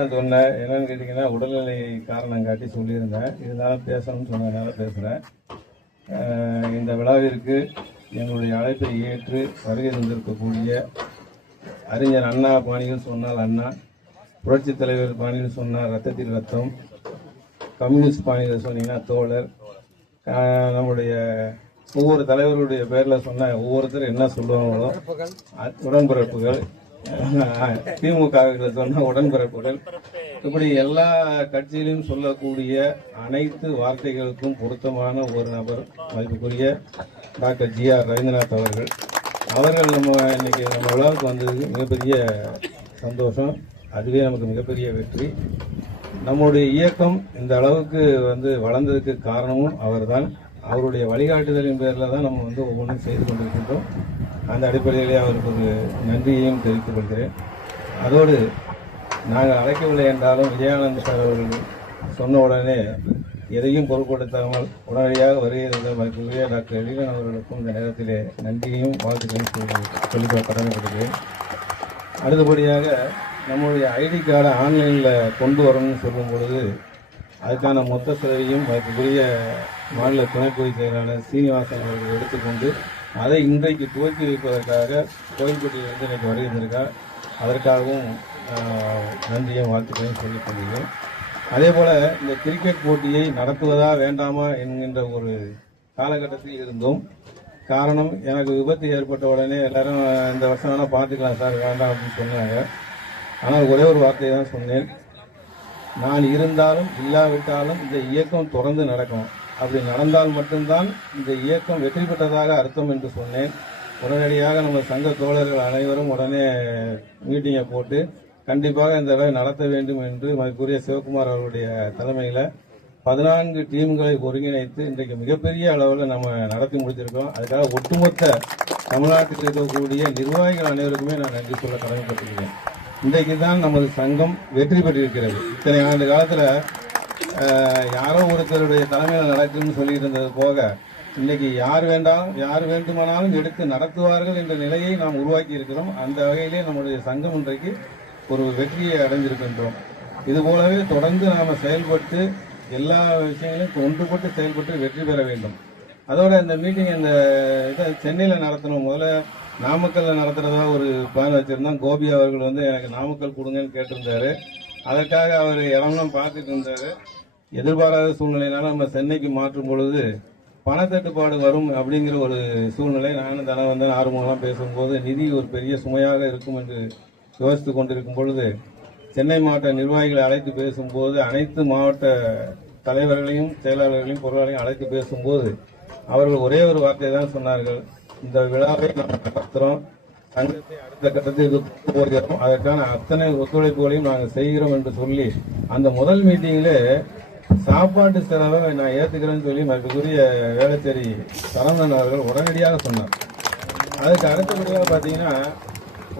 நான் சொன்னேன். என்னன்னு கேட்டிங்கன்னா, உடல்நிலை காரணம் காட்டி சொல்லியிருந்தேன். இருந்தாலும் பேசணும்னு சொன்னதுனால பேசுகிறேன். இந்த விழாவிற்கு எங்களுடைய அழைப்பை ஏற்று வருகை தந்திருக்கக்கூடிய அறிஞர் அண்ணா பாணியில் சொன்னால் அண்ணா, புரட்சித் தலைவர் பாணியில் சொன்னால் ரத்தத்தில் ரத்தம், கம்யூனிஸ்ட் பாணியில் சொன்னீங்கன்னா தோழர், நம்முடைய ஒவ்வொரு தலைவருடைய பேரில் சொன்ன ஒவ்வொருத்தர் என்ன சொல்லுவாங்களோ உடன்பிறப்புகள், திமுக சொன்ன உடன்பிறப்புகள், இப்படி எல்லா கட்சியிலும் சொல்லக்கூடிய அனைத்து வார்த்தைகளுக்கும் பொருத்தமான ஒரு நபர் மதிப்புக்குரிய டாக்டர் ஜி.ஆர். ரவீந்திரநாத் அவர்கள் நம்ம இன்னைக்கு நம்ம விழாவுக்கு வந்ததுக்கு மிகப்பெரிய சந்தோஷம். அதுவே நமக்கு மிகப்பெரிய வெற்றி. நம்முடைய இயக்கம் இந்த அளவுக்கு வளர்ந்ததுக்கு காரணமும் அவர்தான். அவருடைய வழிகாட்டுதலின் பேரில் தான் நம்ம ஒவ்வொன்றும் செய்து கொண்டிருக்கின்றோம். அந்த அடிப்படையிலே அவருக்கு ஒரு நன்றியையும் தெரிவித்துக் கொள்கிறேன். அதோடு நாங்கள் அழைக்கவில்லை என்றாலும் விஜயானந்த் சார் அவர்கள் சொன்ன உடனே எதையும் பொருட்படுத்தாமல் உடனடியாக வருகிற டாக்டர் எழிலன் அவர்களுக்கும் இந்த நேரத்திலே நன்றியையும் வாழ்த்துக்களையும் சொல்லி கடமைப்படுகிறேன். அடுத்தபடியாக நம்முடைய ஐடி கார்டை ஆன்லைனில் கொண்டு வரணும்னு சொல்லும் பொழுது அதுக்கான மொத்த செலவையும் அதுக்குரிய மாநில துணை பொதுச் செயலாளர் சீனிவாசன் அவர்கள் எடுத்துக்கொண்டு அதை இன்றைக்கு துவக்கி வைப்பதற்காக கோயில்பட்டியிலிருந்து இன்றைக்கு வருகின்றிருக்கார். அதற்காகவும் நன்றியும் வாழ்த்துக்களையும் சொல்லிக் கொள்கிறேன். அதே போல் இந்த கிரிக்கெட் போட்டியை நடத்துவதா வேண்டாமா என்கின்ற ஒரு காலகட்டத்தில் இருந்தோம். காரணம், எனக்கு விபத்து ஏற்பட்ட உடனே எல்லாரும் இந்த வருஷம் வேணால் பார்த்துக்கலாம் சார், வேண்டாம் அப்படின்னு சொன்னாங்க. ஆனால் ஒரே ஒரு வார்த்தையை தான் சொன்னேன், நான் இருந்தாலும் இல்லாவிட்டாலும் இந்த இயக்கம் தொடர்ந்து நடக்கும். அப்படி நடந்தால் மட்டும்தான் இந்த இயக்கம் வெற்றி பெற்றதாக அர்த்தம் என்று சொன்னேன். உடனடியாக நம்ம சங்க தோழர்கள் அனைவரும் உடனே மீட்டிங்கை போட்டு கண்டிப்பாக இந்த தடவை நடத்த வேண்டும் என்று மதிப்புரிய சிவகுமார் அவருடைய தலைமையில் 14 டீம்களை ஒருங்கிணைத்து இன்றைக்கு மிகப்பெரிய அளவில் நம்ம நடத்தி முடிச்சிருக்கோம். அதுக்காக ஒட்டுமொத்த தமிழ்நாட்டில் இருக்கக்கூடிய நிர்வாகிகள் அனைவருக்குமே நான் நன்றி சொல்ல கடமைப்பட்டிருக்கிறேன். இன்றைக்கு தான் நமது சங்கம் வெற்றி பெற்றிருக்கிறது. இத்தனை ஆண்டு காலத்தில் யாரோ ஒருத்தருடைய தலைமையில் நடக்கும்னு சொல்லிட்டு இருந்தது போக இன்னைக்கு யார் வேண்டுமானாலும் எடுத்து நடத்துவார்கள் என்ற நிலையை நாம் உருவாக்கி இருக்கிறோம். அந்த வகையிலே நம்முடைய சங்கம் இன்றைக்கு ஒரு வெற்றியை அடைஞ்சிருக்கின்றோம். இது போலவே தொடர்ந்து நாம் செயல்பட்டு எல்லா விஷயங்களையும் ஒன்றுபட்டு செயல்பட்டு வெற்றி பெற வேண்டும். அதோட இந்த மீட்டிங் இந்த இதை சென்னையில் நடத்தணும். முதல்ல நாமக்கல்ல நடத்துறதா ஒரு பிளான் வச்சிருந்தோம். கோபி அவர்கள் எனக்கு நாமக்கல் கொடுங்கன்னு கேட்டிருந்தாரு. அதற்காக அவர் இடம்லாம் பார்த்துட்டு இருந்தாரு. எதிர்பாராத சூழ்நிலையினால நம்ம சென்னைக்கு மாற்றும் பொழுது பணத்தட்டுப்பாடு வரும் அப்படிங்கிற ஒரு சூழ்நிலை. நானும் தன ஆர்வமெல்லாம் பேசும்போது நிதி ஒரு பெரிய சுமையாக இருக்கும் என்று யோசித்து கொண்டிருக்கும் பொழுது சென்னை மாவட்ட நிர்வாகிகளை அழைத்து பேசும்போது அனைத்து மாவட்ட தலைவர்களையும் செயலாளர்களையும் பொருளாளரையும் அழைத்து பேசும்போது அவர்கள் ஒரே ஒரு வார்த்தை தான் சொன்னார்கள், இந்த விழாவை நாம் நடத்துகிறோம், சங்கத்தை அடுத்த கட்டத்தில் கொண்டு போகிறோம், அதற்கான அத்தனை ஒத்துழைப்புகளையும் நாங்கள் செய்கிறோம் என்று சொல்லி அந்த முதல் மீட்டிங்கிலே சாப்பாட்டு செலவை நான் ஏற்றுக்கிறேன்னு சொல்லி மற்றக்குரிய வேளச்சேரி சரவணன் அவர்கள் உடனடியாக சொன்னார். அதுக்கு அடுத்தபடியாக பார்த்தீங்கன்னா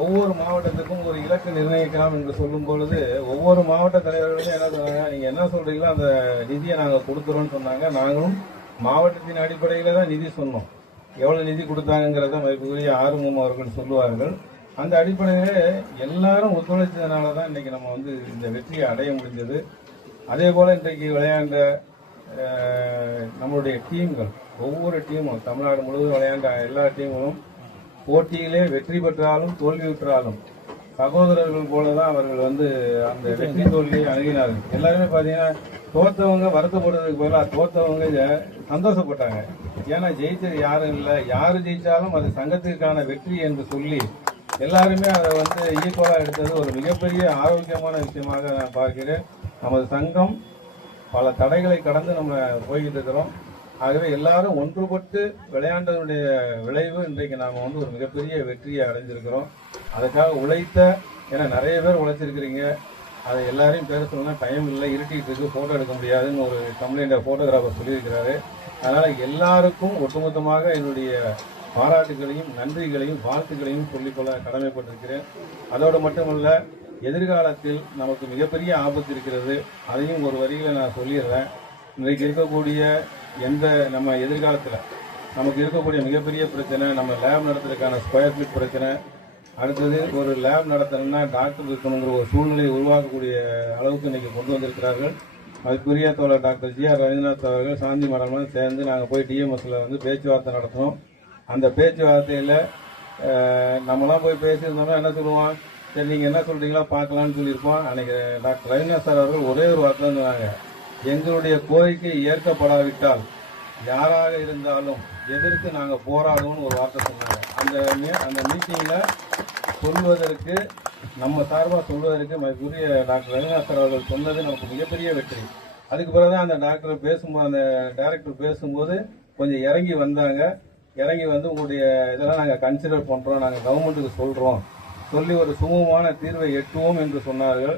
ஒவ்வொரு மாவட்டத்துக்கும் ஒரு இலக்கு நிர்ணயிக்கலாம் என்று சொல்லும் பொழுது ஒவ்வொரு மாவட்ட தலைவர்களும் என்ன சொன்னாங்க, நீங்கள் என்ன சொல்றீங்களோ அந்த நிதியை நாங்கள் கொடுத்துறோம்னு சொன்னாங்க. நாங்களும் மாவட்டத்தின் அடிப்படையில் தான் நிதி சொன்னோம். எவ்வளவு நிதி கொடுத்தாங்கிறத மதிப்புக்குரிய ஆர்வம் அவர்கள் சொல்லுவார்கள். அந்த அடிப்படையில் எல்லாரும் ஒத்துழைச்சதுனால தான் இன்னைக்கு நம்ம இந்த வெற்றியை அடைய முடிஞ்சது. அதே போல இன்றைக்கு விளையாண்ட நம்மளுடைய டீம்கள், ஒவ்வொரு டீமும் தமிழ்நாடு முழுவதும் விளையாண்ட எல்லா டீம்களும் போட்டியிலே வெற்றி பெற்றாலும் தோல்வியுற்றாலும் சகோதரர்கள் போலதான் அவர்கள் அந்த வெற்றி தோல்வியை அணுகினார்கள். எல்லாருமே பாத்தீங்கன்னா தோத்தவங்க வருத்தப்படுறதுக்கு பதிலாக தோத்தவங்க சந்தோஷப்பட்டாங்க. ஏன்னா ஜெயிச்சது யாரும் இல்லை, யாரு ஜெயிச்சாலும் அது சங்கத்திற்கான வெற்றி என்று சொல்லி எல்லாருமே அதை ஈக்குவலா எடுத்தது ஒரு மிகப்பெரிய ஆரோக்கியமான விஷயமாக நான் பார்க்கிறேன். நமது சங்கம் பல தடைகளை கடந்து நம்ம போய்கிட்டு இருக்கிறோம். ஆகவே எல்லாரும் ஒன்றுபட்டு விளையாண்டதுடைய விளைவு இன்றைக்கு நாம ஒரு மிகப்பெரிய வெற்றியை அடைஞ்சிருக்கிறோம். அதுக்காக உழைத்த, ஏன்னா நிறைய பேர் உழைச்சிருக்கிறீங்க, அதை எல்லாரையும் பேர சொல்லணும்னா டைம் இல்லை, இருட்டிட்டு இருக்கு, போட்டோ எடுக்க முடியாதுன்னு ஒரு கம்ப்ளைண்ட் போட்டோகிராஃபர் சொல்லியிருக்கிறாரு. அதனால எல்லாருக்கும் ஒட்டுமொத்தமாக என்னுடைய பாராட்டுகளையும் நன்றிகளையும் வாழ்த்துக்களையும் சொல்லிக்கொள்ள கடமைப்பட்டிருக்கிறேன். அதோடு மட்டுமல்ல, எதிர்காலத்தில் நமக்கு மிகப்பெரிய ஆபத்து இருக்கிறது. அதையும் ஒரு வரியில் நான் சொல்லிடுறேன். இன்றைக்கு இருக்கக்கூடிய நம்ம எதிர்காலத்தில் நமக்கு இருக்கக்கூடிய மிகப்பெரிய பிரச்சனை நம்ம லேப் நடத்துறதுக்கான ஸ்கொயர் ஃபீட் பிரச்சனை, அடுத்தது ஒரு லேப் நடத்தணும்னா டாக்டர் இருக்கணுங்கிற ஒரு சூழ்நிலையை உருவாக்கக்கூடிய அளவுக்கு இன்னைக்கு கொண்டு வந்திருக்கிறார்கள். அதுக்குரிய தோழர் டாக்டர் ஜி.ஆர். ரவீந்திரநாத் அவர்கள் சாந்தி மேடமும் சேர்ந்து நாங்கள் போய் டிஎம்எஸ்ல வந்து பேச்சுவார்த்தை நடத்தினோம். அந்த பேச்சுவார்த்தையில் நம்மளாம் போய் பேசியிருந்தோம்னா என்ன சொல்லுவோம், சரி நீங்கள் என்ன சொல்கிறீங்களா பார்க்கலான்னு சொல்லியிருப்போம். அன்றைக்கி டாக்டர் ரவீந்திரநாத் சார் அவர்கள் ஒரே ஒரு வார்த்தை தான் சொன்னாங்க, எங்களுடைய கோரிக்கை ஏற்கப்படாவிட்டால் யாராக இருந்தாலும் எதிர்த்து நாங்கள் போராடுவோம்னு ஒரு வார்த்தை சொன்னாங்க. அந்த மீட்டிங்கில் சொல்வதற்கு நம்ம சார்பாக சொல்வதற்கு மதிப்புரிய டாக்டர் ரவீந்திரநாத் சார் அவர்கள் சொன்னது நமக்கு மிகப்பெரிய வெற்றி. அதுக்கு பிறகுதான் அந்த டாக்டர் பேசும்போது, அந்த டைரக்டர் பேசும்போது கொஞ்சம் இறங்கி வந்தாங்க. இறங்கி வந்து உங்களுடைய இதெல்லாம் நாங்கள் கன்சிடர் பண்ணுறோம், நாங்கள் கவர்மெண்ட்டுக்கு சொல்கிறோம், சொல்லி ஒரு சுமூகமான தீர்வை எட்டுவோம் என்று சொன்னார்கள்.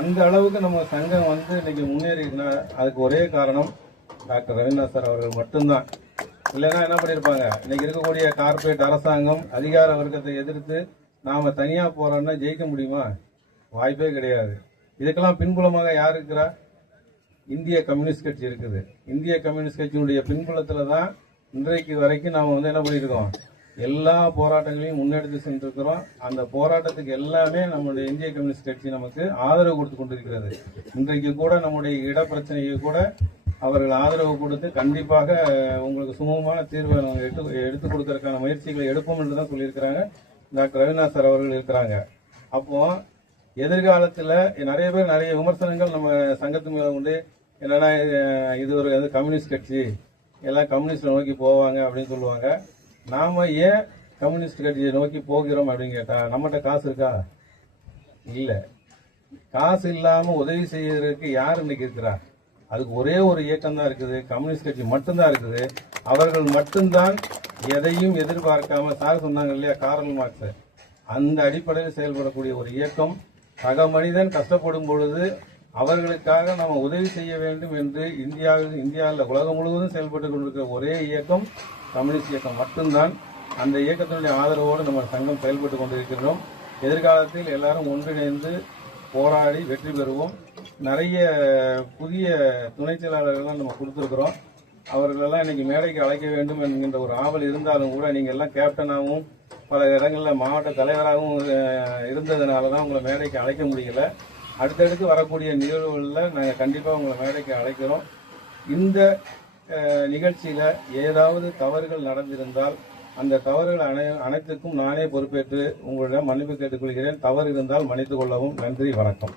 அந்த அளவுக்கு நம்ம சங்கம் வந்து இன்னைக்கு முன்னேறினா அதுக்கு ஒரே காரணம் டாக்டர் ரவீந்திரநாத் சார் அவர்கள் மட்டும்தான். இல்லைன்னா என்ன பண்ணியிருப்பாங்க, இன்னைக்கு இருக்கக்கூடிய கார்பரேட் அரசாங்கம் அதிகார வர்க்கத்தை எதிர்த்து நாம தனியா போறோம்னா ஜெயிக்க முடியுமா? வாய்ப்பே கிடையாது. இதுக்கெல்லாம் பின்புலமாக யார் இருக்கிறா? இந்திய கம்யூனிஸ்ட் கட்சி இருக்குது. இந்திய கம்யூனிஸ்ட் கட்சியினுடைய பின்புலத்துல தான் இன்றைக்கு வரைக்கும் நாம வந்து என்ன பண்ணியிருக்கோம், எல்லா போராட்டங்களையும் முன்னெடுத்து சென்றிருக்கிறோம். அந்த போராட்டத்துக்கு எல்லாமே நம்முடைய இந்திய கம்யூனிஸ்ட் கட்சி நமக்கு ஆதரவு கொடுத்து கொண்டிருக்கிறது. இன்றைக்கு கூட நம்முடைய இடப்பிரச்சனைக்கு கூட அவர்கள் ஆதரவு கொடுத்து கண்டிப்பாக உங்களுக்கு சுமூகமான தீர்வை எடுத்து கொடுக்கறதுக்கான முயற்சிகளை எடுப்போம் என்று தான் சொல்லியிருக்கிறாங்க டாக்டர் ரவீந்திரநாத் சார் அவர்கள் இருக்கிறாங்க. அப்போ எதிர்காலத்தில் நிறைய பேர் நிறைய விமர்சனங்கள் நம்ம சங்கத்து மேல உண்டு. என்னன்னா இது ஒரு கம்யூனிஸ்ட் கட்சி, எல்லாம் கம்யூனிஸ்ட நோக்கி போவாங்க அப்படின்னு சொல்லுவாங்க. நாம ஏன் கம்யூனிஸ்ட் கட்சியை நோக்கி போகிறோம் அப்படின்னு கேட்டா, நம்மகிட்ட காசு இருக்கா? இல்ல. காசு இல்லாம உதவி செய்யறதுக்கு யார் இன்னைக்கு இருக்கிறா? அதுக்கு ஒரே ஒரு இயக்கம் தான் இருக்குது, கம்யூனிஸ்ட் கட்சி மட்டும்தான் இருக்குது. அவர்கள் மட்டும்தான் எதையும் எதிர்பார்க்காம, சார் சொன்னாங்க இல்லையா காரல் மார்க்ஸ், அந்த அடிப்படையில் செயல்படக்கூடிய ஒரு இயக்கம். சக மனிதன் கஷ்டப்படும் பொழுது அவர்களுக்காக நம்ம உதவி செய்ய வேண்டும் என்று இந்தியாவில் உலகம் முழுவதும் செயல்பட்டு கொண்டிருக்கிற ஒரே இயக்கம் கம்யூனிஸ்ட் இயக்கம் மட்டும்தான். அந்த இயக்கத்தினுடைய ஆதரவோடு நம்ம சங்கம் செயல்பட்டு கொண்டிருக்கிறோம். எதிர்காலத்தில் எல்லாரும் ஒன்றிணைந்து போராடி வெற்றி பெறுவோம். நிறைய புதிய துணை செயலாளர்கள்லாம் நம்ம கொடுத்துருக்குறோம். அவர்களெல்லாம் இன்னைக்கு மேடைக்கு அழைக்க வேண்டும் என்கின்ற ஒரு ஆவல் இருந்தாலும் கூட நீங்கள் எல்லாம் கேப்டனாகவும் பல இடங்களில் மாவட்ட தலைவராகவும் இருந்ததுனால தான் உங்களை மேடைக்கு அழைக்க முடியல. அடுத்தடுத்து வரக்கூடிய நிகழ்வுகளில் நாங்கள் கண்டிப்பாக உங்களை மேடைக்கு அழைக்கிறோம். இந்த நிகழ்ச்சியில் ஏதாவது தவறுகள் நடந்திருந்தால் அந்த தவறுகள் அனைத்துக்கும் நானே பொறுப்பேற்று உங்களிடம் மன்னிப்பு கேட்டுக்கொள்கிறேன். தவறு இருந்தால் மன்னித்துக் கொள்ளவும். நன்றி, வணக்கம்.